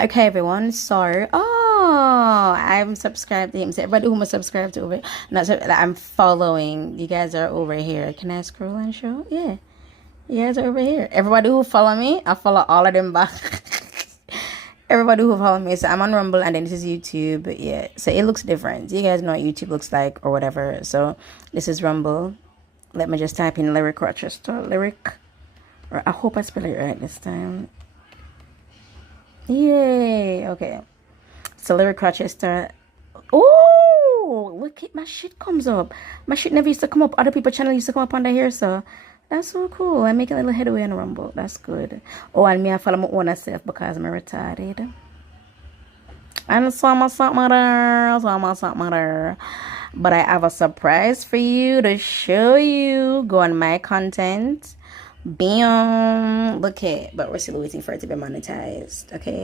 Okay, everyone. So, I'm subscribed to him. So everybody who must subscribe to over, not that I'm following. You guys are over here. Can I scroll and show? Yeah, you guys are over here. Everybody who follow me, I follow all of them back. Everybody who follow me. So I'm on Rumble, and then this is YouTube. Yeah. So it looks different. You guys know what YouTube looks like or whatever. So this is Rumble. Let me just type in Lyric Rochester. Lyric. Or I hope I spell it right this time. Yay. Okay. So Lyric Rochester. Oh, look at my shit comes up. My shit never used to come up. Other people channel used to come up under here, so that's so cool. I make a little headway on Rumble. That's good. Oh, and me I follow my own self because I'm retarded. And something there. Something there. But I have a surprise for you to show you. Go on my content. Bam. Look at, but we're still waiting for it to be monetized. Okay.